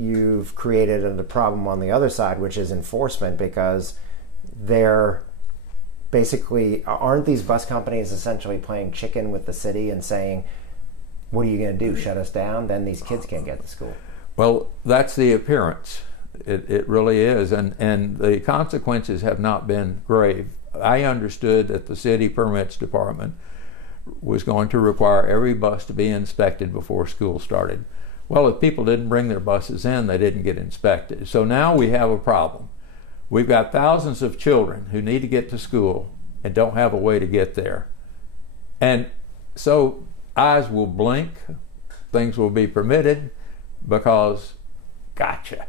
you've created a problem on the other side, which is enforcement, because they're basically, aren't these bus companies essentially playing chicken with the city and saying, what are you going to do, shut us down? Then these kids can't get to school. Well, that's the appearance. It really is, and the consequences have not been grave. I understood that the city permits department was going to require every bus to be inspected before school started. Well, if people didn't bring their buses in, they didn't get inspected. So now we have a problem. We've got thousands of children who need to get to school and don't have a way to get there. And so eyes will blink, things will be permitted because, gotcha.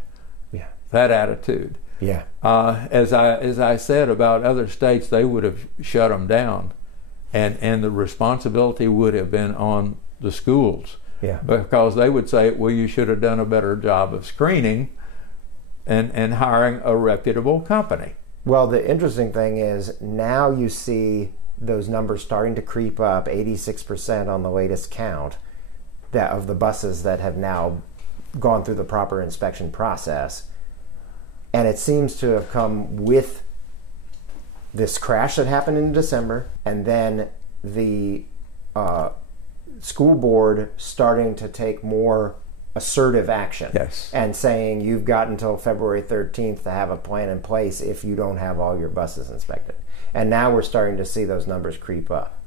Yeah. That attitude. Yeah. As I said about other states, they would have shut them down, and the responsibility would have been on the schools. Yeah. Because they would say, well, you should have done a better job of screening and hiring a reputable company. Well, the interesting thing is now you see those numbers starting to creep up, 86% on the latest count, that of the buses that have now gone through the proper inspection process. And it seems to have come with this crash that happened in December, and then the school board starting to take more assertive action. Yes. And saying you've got until February 13th to have a plan in place if you don't have all your buses inspected. And now we're starting to see those numbers creep up.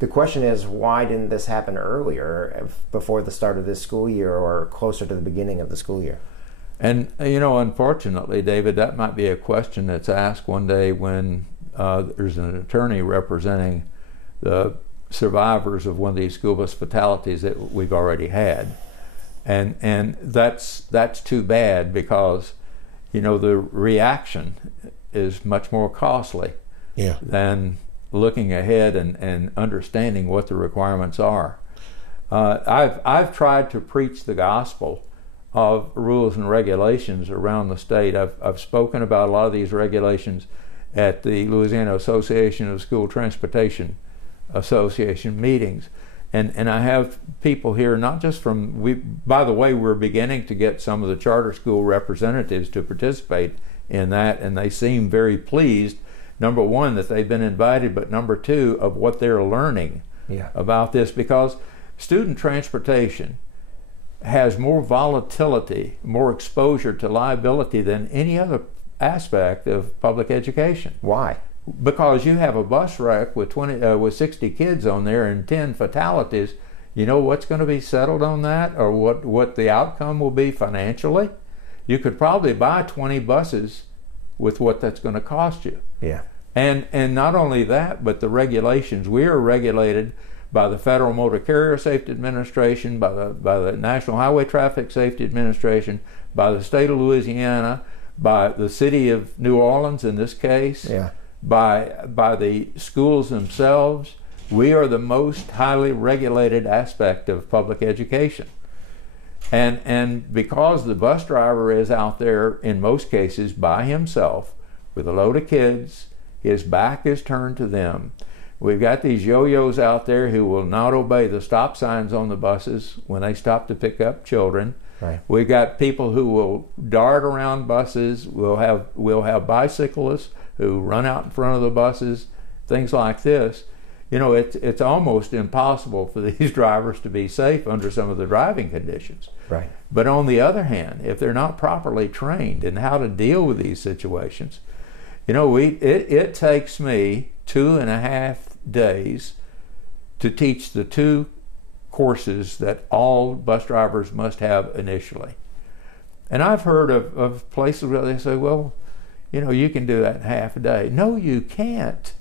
The question is, why didn't this happen earlier, before the start of this school year or closer to the beginning of the school year? And, you know, unfortunately, David, that might be a question that's asked one day when there's an attorney representing the survivors of one of these school bus fatalities that we've already had. And that's too bad, because, you know, the reaction is much more costly than looking ahead and understanding what the requirements are. I've tried to preach the gospel of rules and regulations around the state. I've spoken about a lot of these regulations at the Louisiana Association of School Transportation Association meetings. And I have people here, not just from, by the way, we're beginning to get some of the charter school representatives to participate in that, and they seem very pleased, number one, that they've been invited, but number two, of what they're learning about this, because student transportation has more volatility, more exposure to liability than any other aspect of public education. Why? Because you have a bus wreck with 60 kids on there and 10 fatalities. You know what's going to be settled on that, or what the outcome will be financially? You could probably buy 20 buses with what that's going to cost you. Yeah. And not only that, but the regulations. We are regulated by the Federal Motor Carrier Safety Administration, by the National Highway Traffic Safety Administration, by the state of Louisiana, by the city of New Orleans in this case, by the schools themselves. We are the most highly regulated aspect of public education. And because the bus driver is out there in most cases by himself with a load of kids, his back is turned to them. We've got these yo-yos out there who will not obey the stop signs on the buses when they stop to pick up children. Right. We've got people who will dart around buses. We'll have bicyclists who run out in front of the buses, things like this. You know, it's almost impossible for these drivers to be safe under some of the driving conditions. Right. But on the other hand, if they're not properly trained in how to deal with these situations, you know, it takes me 2.5 days to teach the 2 courses that all bus drivers must have initially. And I've heard of places where they say, well, you know, you can do that in half a day. No, you can't.